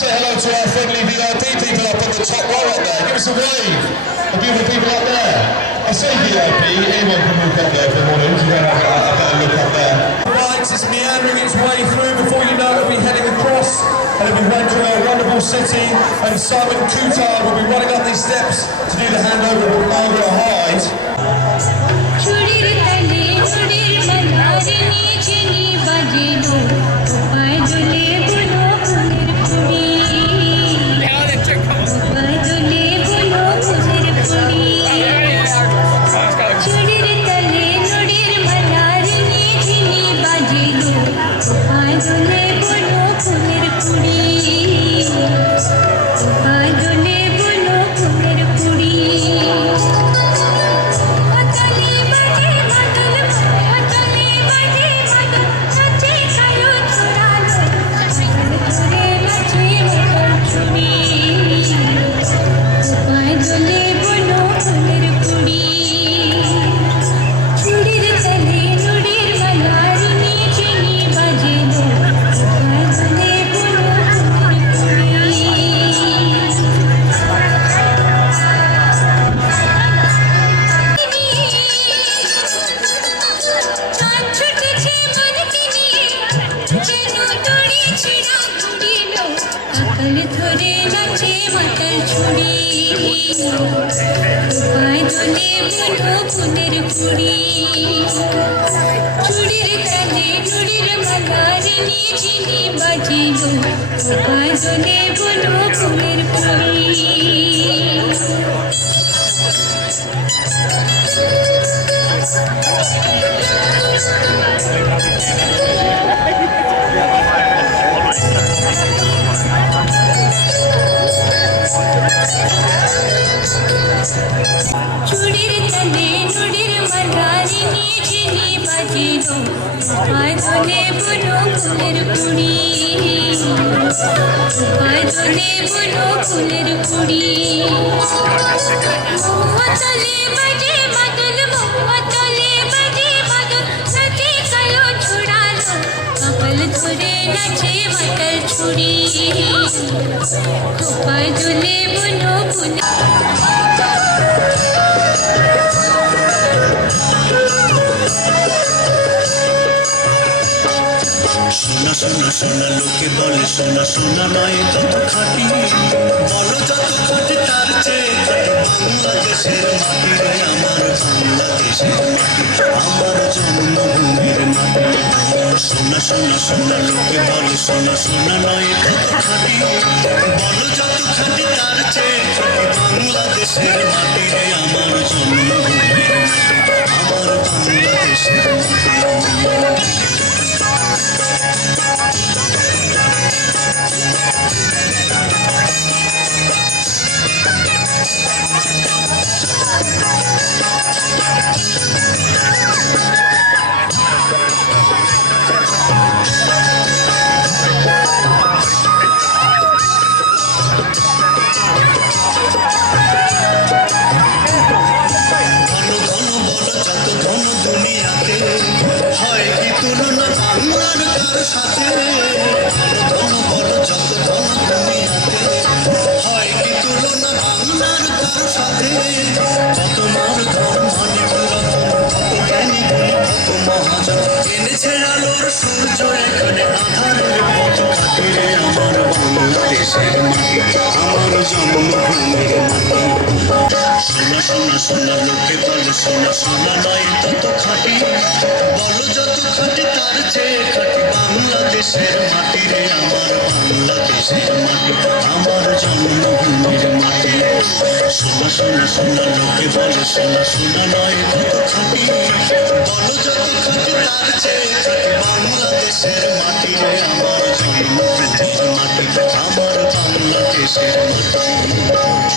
say hello to our friendly VIP people up on the top row up there. Give us a wave. The beautiful people up there. I say VIP, anyone can walk up there if they want to. You don't have a better look up there. Right, it's meandering its way through. Before you know it, it'll be heading across and it'll be entering a wonderful city. And Simon Coutard will be running up these steps to do the handover of Margaret Hyde. সোনা সোনা সোনা লোকে বলে সোনা সোনা নয় তত খাঁটি বলো যত খাঁটি তার চেয়ে খাঁটি বাংলাদেশের মাটি রে আমার বাংলাদেশের মাটি আমার জন্মভূমির মাটি সোনা সোনা সোনা লোকে বলে সোনা সোনা নয় তত খাঁটি বলো যত খাঁটি তার চেয়ে খাঁটি বাংলাদেশের মাটি রে আমার জন্মভূমির মাটি আমার বাংলাদেশের মাটি সোনা সোনা লোকে বলে সোনা সোনা নয় তত খাঁটি বলো যত খাঁটি তার চেয়ে খাঁটি বাংলাদেশের মাটি রে আমার বাংলাদেশের মাটি আমার জন্মভূমির মাটি সোনা সোনা সোনা লোকে বলে সোনা সোনা নয় তত খাঁটি বলো যত খাঁটি তার চেয়ে খাঁটি বাংলাদেশের মাটি রে আমার জন্মভূমির মাটি আমার বাংলাদেশের মাটি